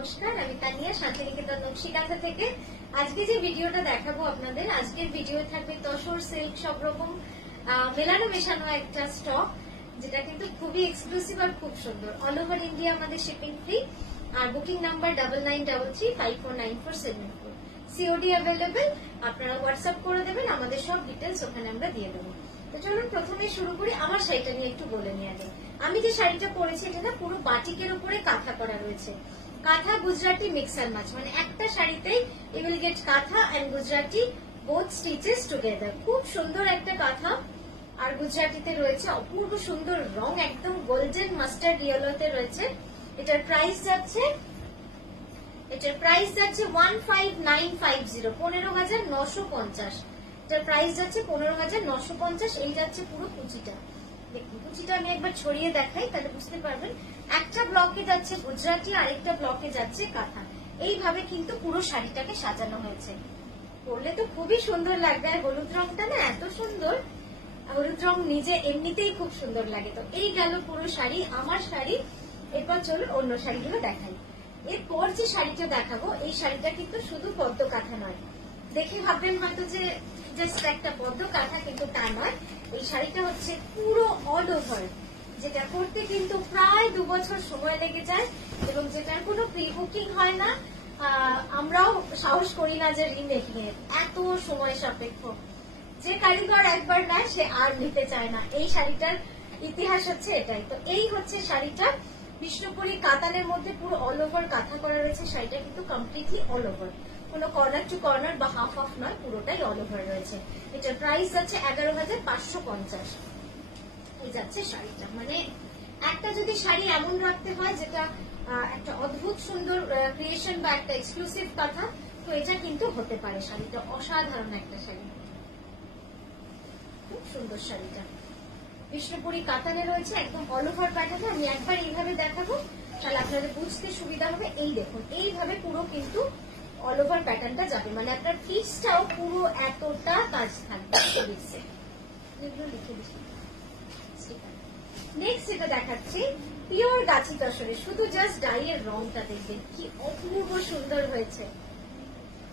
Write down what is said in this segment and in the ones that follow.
নমস্কার, আমি তানিয়া শান্তিনিকেতন নকশিকাঁথা থেকে। আজকে যে ভিডিওটা দেখাবো আপনাদের, আজকের ভিডিও থাকবে তসর সিল্ক সব রকম মেলানো মেশানো একটা স্টক, যেটা কিন্তু খুবই এক্সক্লুসিভ আর খুব সুন্দর। অল ওভার ইন্ডিয়া আমাদের শিপিং ফ্রি, আর বুকিং নাম্বার 9933549474। সিওডি অ্যাভেলেবেল, আপনারা হোয়াটসঅ্যাপ করে দেবেন, আমাদের সব ডিটেলস ওখানে আমরা দিয়ে দেবো। তো চলুন প্রথমে শুরু করি। আমার শাড়িটা নিয়ে একটু বলে নিয়ে আগে। আমি যে শাড়িটা পরেছি এটা না পুরো বাটিকের উপরে কাঁথা করা রয়েছে। কাঁথা গুজরাটি মিক্সার মাছ, মানে একটা শাড়িতেই you will get kantha and Gujarati both stitches together. খুব সুন্দর একটা কাঁথা আর গুজরাটিতে রয়েছে অপূর্ব সুন্দর রং, একদম গোল্ডেন মাস্টার্ড ইয়েলোতে রয়েছে। এটার প্রাইস যাচ্ছে 15950, 15950। এটার প্রাইস যাচ্ছে 15950। এই যাচ্ছে পুরো কুচিটা। দেখুন কুচিটা আমি একবার ছড়িয়ে দেখাই, তাহলে বুঝতে পারবেন। একটা ব্লকে যাচ্ছে গুজরাটি, আরেকটা ব্লকে যাচ্ছে কাঁথা। এইভাবে কিন্তু পুরো শাড়িটাকে সাজানো হয়েছে। পরলে তো খুবই সুন্দর লাগবে। আর হলুদ রংটা না এত সুন্দর, হলুদ রং নিজে এমনিতেই খুব সুন্দর লাগে। তো এই গেল পুরো শাড়ি, আমার শাড়ি। এরপর চলুন অন্য শাড়িগুলো দেখাই। এরপর যে শাড়িটা দেখাবো, এই শাড়িটা কিন্তু শুধু পদ্ম কাঁথা নয়। দেখে ভাববেন হয়তো যে জাস্ট একটা পদ্ম কাঁথা, কিন্তু তা নয়। এই শাড়িটা হচ্ছে পুরো অল ওভার, যেটা করতে কিন্তু প্রায় 2 বছর সময় লেগে যায়, এবং যেটার কোনো প্রি বুকিং হয় না। আমরাও সাহস করি না যে রিমেকিং এর, এত সময় সাপেক্ষ। যে কারিগর একবার নেয় সে আর নিতে চায় না। এই শাড়িটার ইতিহাস হচ্ছে এটাই। তো এই হচ্ছে শাড়িটা, বিষ্ণুপুরি কাতানের মধ্যে পুরো অল ওভার কাঁথা করা রয়েছে। শাড়িটা কিন্তু কমপ্লিটলি অল ওভার, কোনো কর্নার টু কর্নার বা হাফ হাফ নয়, পুরোটাই অল ওভার রয়েছে। এটার প্রাইস যাচ্ছে 11550। এই যাচ্ছে শাড়িটা। মানে একটা যদি শাড়ি এমন রাখতে হয় যেটা একটা অদ্ভুত সুন্দর ক্রিয়েশন বা একটা এক্সক্লুসিভ কথা, তো এটা কিন্তু হতে পারে। শাড়িটা অসাধারণ একটা শাড়ি, খুব সুন্দর শাড়িটা। বিষ্ণুপুরি কাতানে রয়েছে, একদম অল ওভার প্যাটার্নে। আমি একবার এইভাবে দেখাবো, তাহলে আপনাদের বুঝতে সুবিধা হবে। এই দেখুন, এইভাবে পুরো কিন্তু অল ওভার প্যাটার্নটা যাবে, মানে আপনার পিসটাও পুরো এতটা কাজ থাকবে। লিখে দিচ্ছি। নেক্সট যেটা দেখাচ্ছি, পিওর গাছি তসরে, শুধু জাস্ট ডাইয়ের রংটা দেখবেন কি অপূর্ব সুন্দর হয়েছে।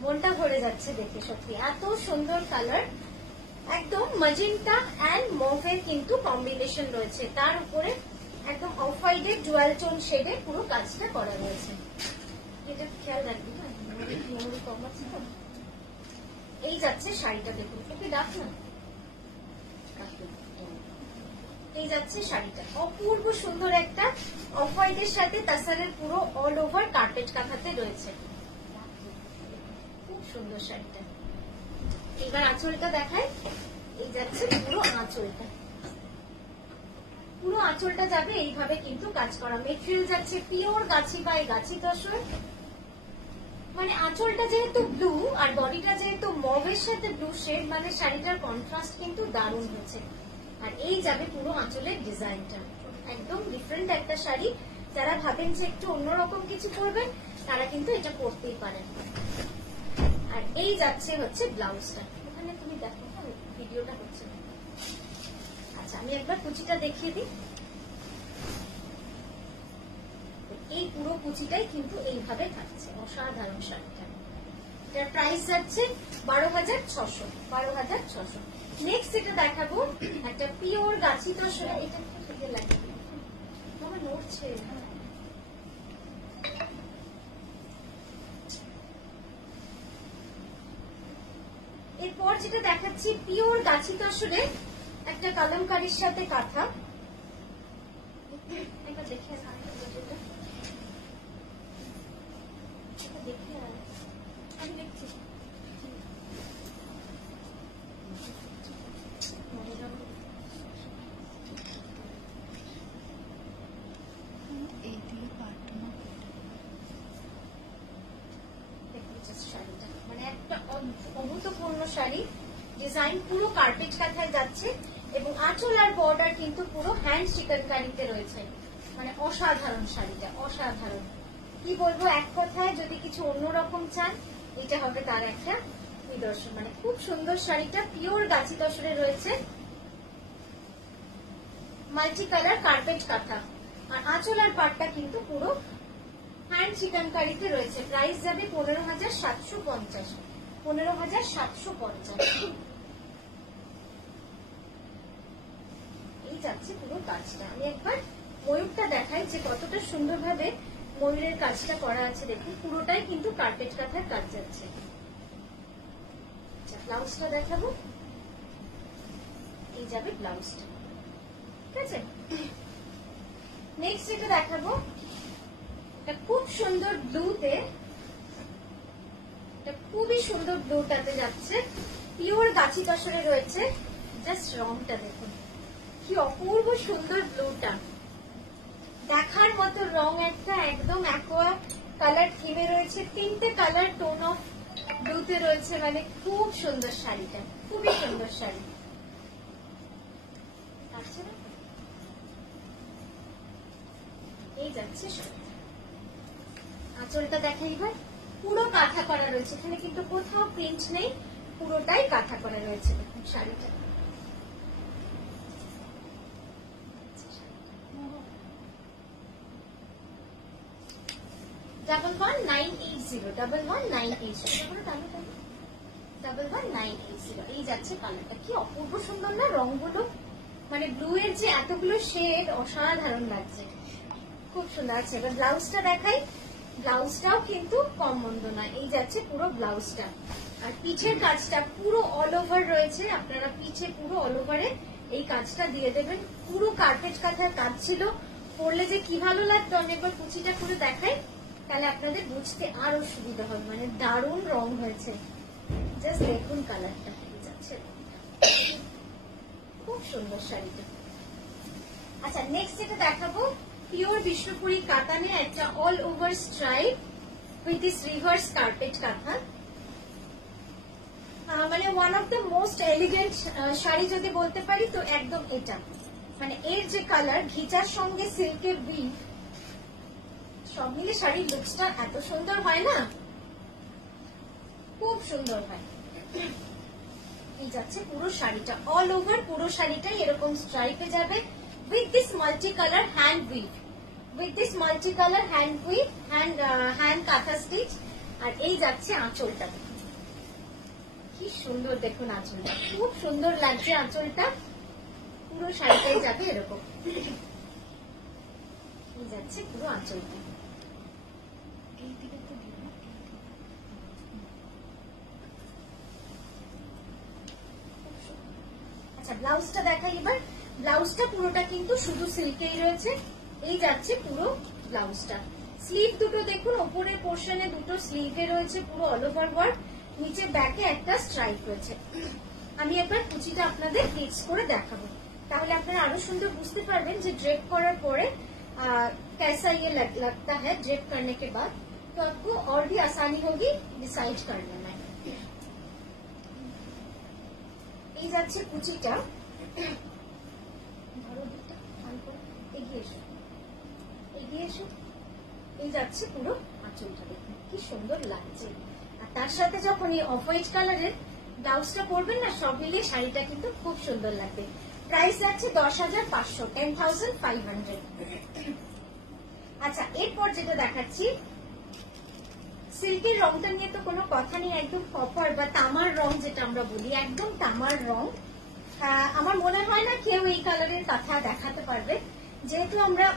মনটা ভরে যাচ্ছে দেখে, সত্যি এত সুন্দর কালার। একদম ম্যাজেন্টা এন্ড মভের কিন্তু কম্বিনেশন রয়েছে, তার উপরে একদম অফ হোয়াইটের ডুয়াল টোন শেডে পুরো কাজটা করা রয়েছে। এটা খেয়াল রাখবি না, মেমোরি কম আছে তো। এই যাচ্ছে শাড়িটা, দেখুন ওকে ডাক না। এই যাচ্ছে শাড়িটা, অপূর্ব সুন্দর একটা অফ হোয়াইটের সাথে তাসারের পুরো অল ওভার কার্পেট কাঁথাতে রয়েছে। খুব সুন্দর শাড়িটা। এবার আঁচলটা দেখায়। এই যাচ্ছে পুরো আঁচলটা, পুরো আঁচলটা যাবে এইভাবে কিন্তু কাজ করা। মেটেরিয়াল যাচ্ছে পিওর গাছি বাই গাছি তসর। মানে আঁচলটা যেহেতু ব্লু আর বডিটা যেহেতু মভের সাথে ব্লু শেড, মানে শাড়িটার কন্ট্রাস্ট কিন্তু দারুণ হয়েছে। আর এই যাবে পুরো আঁচলের ডিজাইনটা, একদম ডিফারেন্ট একটা শাড়ি। যারা ভাবেন যে একটু অন্যরকম কিছু করবেন, তারা কিন্তু এটা পরতেই পারেন। আর এই যাচ্ছে হচ্ছে ব্লাউজটা। ওখানে তুমি দেখো, ভিডিওটা হচ্ছে না। আচ্ছা, আমি একবার কুচিটা দেখিয়ে দিই। এই পুরো কুচিটাই কিন্তু এইভাবে থাকছে, অসাধারণ শাড়িটা। এটার প্রাইস যাচ্ছে 12600। নেক্সট যেটা দেখাবো, একটা পিওর গাছি তসর। এটা কি লাগে আমার নড়ছে। এরপর যেটা দেখাচ্ছি, পিওর গাছি তসরে একটা কালামকারীর সাথে কাঁথা। একবার দেখে আমি দেখছি। মানে একটা অভূতপূর্ণ শাড়ি, ডিজাইন পুরো কার্পেট কাঁথায় যাচ্ছে, এবং আঁচল আর বর্ডার কিন্তু পুরো হ্যান্ড চিকনকারিতে রয়েছে। মানে অসাধারণ শাড়িটা, অসাধারণ। কি বলবো এক কথায়, যদি কিছু অন্যরকম চান, এটা হবে তার একটা নিদর্শন। মানে খুব সুন্দর শাড়িটা, পিওর গাছি তসরে রয়েছে, মাল্টি কালার কার্পেট কাঁথা। আর আঁচল আর পাটটা কিন্তু পুরো হ্যান্ড চিকনকারিতে রয়েছে, প্রাইস যাবে 15,750, 15,750। এই যাচ্ছে পুরো কাজটা। আমি একবার ময়ূরটা দেখাই যে কতটা সুন্দরভাবে ময়ূরের কাজটা করা আছে। দেখুন পুরোটাই কিন্তু কার্পেট কাঁথার কাজ যাচ্ছে। আচ্ছা ব্লাউজটা দেখাবো, এই যাবে ব্লাউজটা, ঠিক আছে। নেক্সট এটা দেখাবো, খুব সুন্দর ব্লুতে, খুবই সুন্দর ব্লুটাতে যাচ্ছে, পিওর গাছি তসরে রয়েছে। জাস্ট রংটা দেখুন কি অপূর্ব সুন্দর ব্লুটা, দেখার মতো রং একটা, একদম অ্যাকোয়া কালার থিমে রয়েছে, 3টে কালার টোন অফ ব্লুতে রয়েছে, মানে খুব সুন্দর শাড়িটা, খুবই সুন্দর শাড়ি। এই যাচ্ছে শাড়িটা, আঁচলটা দেখাই এবার, পুরো কাঁথা করা রয়েছে, এখানে কিন্তু কোথাও প্রিন্ট নেই, পুরোটাই কাঁথা করা রয়েছে। দেখুন শাড়িটা ডাবল 11,980, এই যাচ্ছে কালারটা, কি অপূর্ব সুন্দর না রংগুলো, মানে ব্লু এর যে এতগুলো শেড অসাধারণ লাগছে, খুব সুন্দর আছে। এবার ব্লাউজটা দেখাই, ব্লাউজটাও কিন্তু কম মন্দ না, এই যাচ্ছে পুরো ব্লাউজটা। আর পিছের কাজটা পুরো অল ওভার রয়েছে, আপনারা পিছে পুরো অল ওভারে এই কাজটা দিয়ে দেবেন, পুরো কার্পেট কাঁথার কাজ ছিল, পরলে যে কি ভালো লাগতো। অনেকবার কুচিটা করে দেখাই, তাহলে আপনাদের বুঝতে আরো সুবিধা হবে, মানে দারুণ রং হয়েছে। জাস্ট দেখুন কালারটা, যাচ্ছে খুব সুন্দর শাড়িটা। আচ্ছা নেক্সট যেটা দেখাবো, পিওর বিষ্ণুপুরি কাতানে একটা all over stripe with this reverse carpet kantha, মানে one of the most elegant sari যদি বলতে পারি তো একদম এটা, মানে এর যে কালার, ঘিচার সঙ্গে সিল্কের উইভ, সব মিলে শাড়ির লুকসটা এত সুন্দর হয় না, খুব সুন্দর হয়। এই যাচ্ছে পুরো শাড়িটা, অল ওভার পুরো শাড়িটাই এরকম স্ট্রাইপে যাবে with this multi colour hand we've, hand কাঁথা স্টিচ। আর এই যাচ্ছে আঁচলটা, কি সুন্দর দেখুন আঁচলটা, খুব সুন্দর লাগছে আঁচলটা, পুরো শাড়িটাই যাবে এরকম। এই যাচ্ছে পুরো আঁচলটা, আচ্ছা ব্লাউজটা দেখাই এবার, ব্লাউজটা পুরোটা কিন্তু শুধু সিল্কেই রয়েছে, এই যাচ্ছে পুরো ব্লাউজটা। স্লিভ দুটো দেখুন, ওপরের পোর্শনে দুটো স্লিভে রয়েছে পুরো অল ওভার ওয়ার্ক, নিচে ব্যাকে একটা স্ট্রাইপ রয়েছে। আমি একবার কুচিটা আপনাদের ফিক্স করে দেখাবো, তাহলে আপনারা আরো সুন্দর বুঝতে পারবেন যে ড্রেপ করার পরে कैसा ये लगता है ड्रेप करने के बाद, तो आपको और भी आसानी होगी डिसाइड करने में। এই যাচ্ছে কুচিটা, এগিয়ে এসো, এই যাচ্ছে পুরো আঁচলটা, দেখুন কি সুন্দর লাগছে। আর তার সাথে যখন এই অফ হোয়াইট কালারের ব্লাউজটা পরবেন না, সব মিলিয়ে শাড়িটা কিন্তু খুব সুন্দর লাগবে। প্রাইস যাচ্ছে 10,500, 10,500। আচ্ছা এরপর যেটা দেখাচ্ছি, সিল্কের রংটা নিয়ে তো কোনো কথা নেই, একদম কপার বা তামার রং যেটা আমরা বলি, একদম তামার রং। আমার মনে হয় না কেউ এই কালারের কাঁথা দেখাতে পারবে, যেহেতু আমরা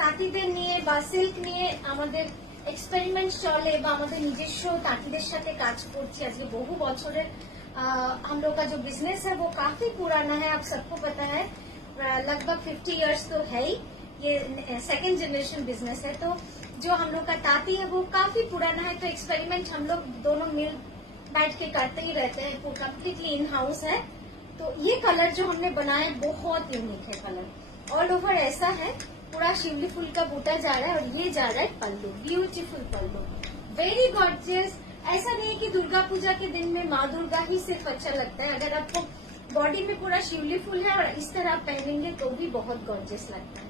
তাঁতিদের নিয়ে বা সিল্ক নিয়ে আমাদের এক্সপেরিমেন্ট চলে, বা আমাদের নিজস্ব তাঁতিদের সাথে কাজ করছি আজকে বহু বছরের। हम लोग का जो बिजनेस है वो काफी पुराना है, आप सबको पता है, लगभग 50 इयर्स तो है ही, ये सेकेंड जनरेशन बिजनेस है। तो जो हम लोग का तांती है वो काफी पुराना है, तो एक्सपेरिमेंट हम लोग दोनों मिल बैठ के करते ही रहते हैं, वो कम्प्लीटली इन हाउस है। तो ये कलर जो हमने बनाया बहुत यूनिक है कलर, ऑल ओवर ऐसा है, पूरा शिवली फूल का बूटा जा रहा है, और ये जा रहा है पल्लू, ब्यूटीफुल पल्लू, वेरी गॉर्जियस। ऐसा नहीं है कि दुर्गा पूजा के दिन में माँ दुर्गा ही सिर्फ अच्छा लगता है, अगर आपको बॉडी में पूरा शिवली फूल है और इस तरह आप पहनेंगे तो भी बहुत गॉर्जियस लगता है,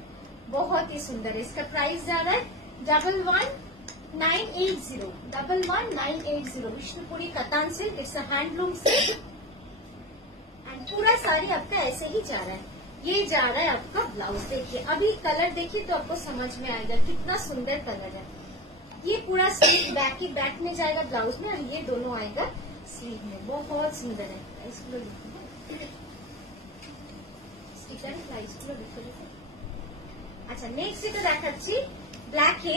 बहुत ही सुंदर है। इसका प्राइस जा रहा है 11,980, 11,980, Vishnupuri Katan silk, it's a handloom silk. And पूरा साड़ी आपका ऐसे ही जा रहा है। ये जा रहा है आपका ब्लाउज, देखिए अभी कलर देखिए तो आपको समझ में आएगा कितना सुंदर कलर है, ये पूरा स्लीव बैक में जाएगा ब्लाउज में, और ये दोनों आएगा स्लीव में। बहुत सुंदर है। इसको अच्छा नेक्स्ट এটা দেখাচ্ছি ব্ল্যাকে,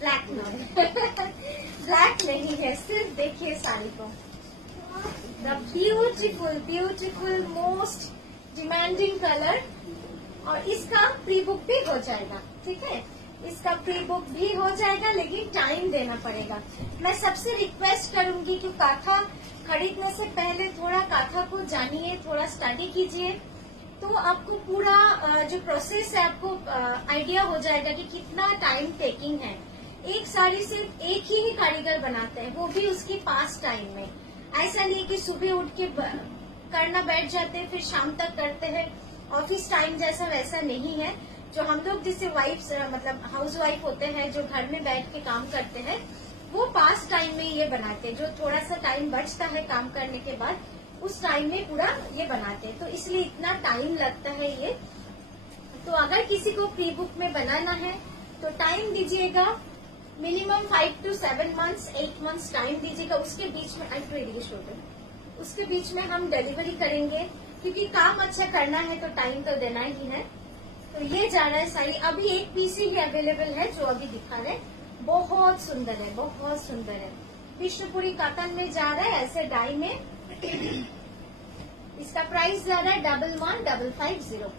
ब्लैक ब्लैक नहीं है, सिर्फ देखिए साड़ी को, the beautiful most demanding colour. और इसका प्री बुक भी हो जाएगा, ठीक है, इसका प्री बुक भी हो जाएगा, लेकिन टाइम देना पड़ेगा। मैं सबसे रिक्वेस्ट करूंगी कि काथा खरीदने से पहले थोड़ा काथा को जानिए, थोड़ा स्टडी कीजिए, तो आपको पूरा जो प्रोसेस है आपको आइडिया हो जाएगा कि कितना टाइम टेकिंग है। एक साड़ी सिर्फ एक ही कारीगर बनाते हैं, वो भी उसकी पास टाइम में। ऐसा नहीं कि सुबह उठ के करना बैठ जाते हैं फिर शाम तक करते हैं, ऑफिस टाइम जैसा वैसा नहीं है। जो हम लोग जिससे वाइफ मतलब हाउस वाइफ होते हैं, जो घर में बैठ के काम करते हैं, वो पास टाइम में ये बनाते हैं। जो थोड़ा सा टाइम बचता है काम करने के बाद, उस टाइम में पूरा ये बनाते हैं, तो इसलिए इतना टाइम लगता है ये। तो अगर किसी को प्री बुक में बनाना है तो टाइम दीजिएगा, minimum 5 to 7 months 8 months time दीजिएगा। उसके बीच में उसके बीच में हम डिलीवरी करेंगे, क्योंकि काम अच्छा करना है तो टाइम तो देना ही है। तो ये जा रहा है साड़ी, अभी एक पीस ही अवेलेबल है जो अभी दिखा रहे, बहुत सुंदर है, बहुत सुंदर है। विष्णुपुरी कॉटन में जा रहा है, ऐसे डाई में। इसका प्राइस जा रहा है 11,550,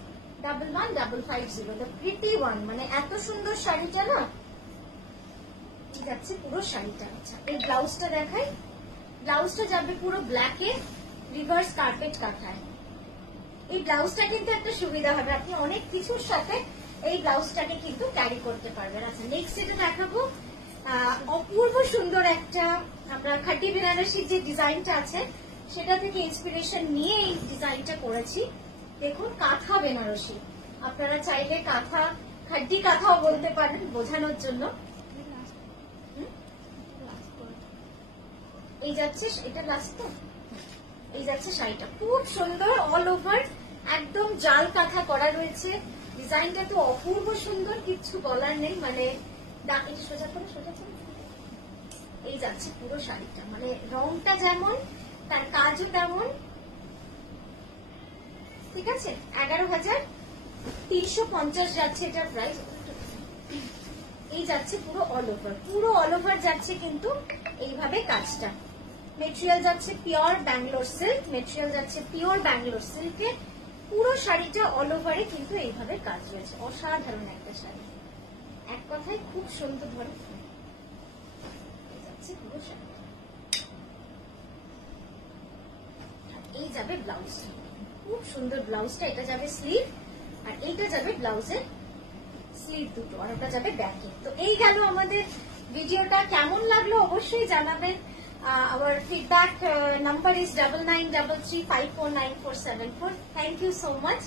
11,550। द प्रिटी वन, মানে এত সুন্দর শাড়িটা না, এই যাচ্ছে পুরো শাড়িটা। আচ্ছা এই ব্লাউজটা দেখাই, ব্লাউজটা যাবে পুরো ব্ল্যাকে, রিভার্স কার্পেট কাঁথায়। এই ব্লাউজটা কিন্তু একটা সুবিধা হবে, আপনি অনেক কিছুর সাথে এই ব্লাউজটাকে কিন্তু ক্যারি করতে পারবেন। আচ্ছা নেক্সট যেটা দেখাবো, অপূর্ব সুন্দর একটা, আমরা খাটি বেনারসির যে ডিজাইনটা আছে সেটা থেকে ইন্সপিরেশন নিয়ে এই ডিজাইনটা করেছি। দেখুন কাঁথা বেনারসি, আপনারা চাইলে কাঁথা খাড্ডি কাঁথাও বলতে পারেন বোঝানোর জন্য। এই যাচ্ছে, এটা লাস্ট তো, এই যাচ্ছে শাড়িটা খুব সুন্দর, অল ওভার একদম জাল কাঁথা করা রয়েছে। ডিজাইনটা তো অপূর্ব সুন্দর, কিচ্ছু বলার নেই। মানে সোজা করে এই যাচ্ছে পুরো শাড়িটা, মানে রংটা যেমন তার কাজও তেমন, ঠিক আছে। 11,350 যাচ্ছে এটার প্রাইস। এই যাচ্ছে পুরো অল ওভার যাচ্ছে কিন্তু এইভাবে কাজটা। মেটেরিয়াল যাচ্ছে পিওর ব্যাঙ্গালোর সিল্ক, মেটেরিয়াল যাচ্ছে পিওর ব্যাঙ্গালোর সিল্কে। পুরো শাড়িটা অল ওভারে কিন্তু এইভাবে কাজ রয়েছে, অসাধারণ একটা শাড়ি, এক কথায় খুব সুন্দর। ধরো যাচ্ছে পুরো শাড়ি, এই যাবে ব্লাউজ, খুব সুন্দর ব্লাউজটা। এটা যাবে স্লিভ, আর এইটা যাবে ব্লাউজের স্লিভ দুটো, আর ওটা যাবে ব্যাকে। তো এই গেল আমাদের ভিডিওটা, কেমন লাগলো অবশ্যই জানাবেন। Our feedback number is 9933549474. Thank you so much.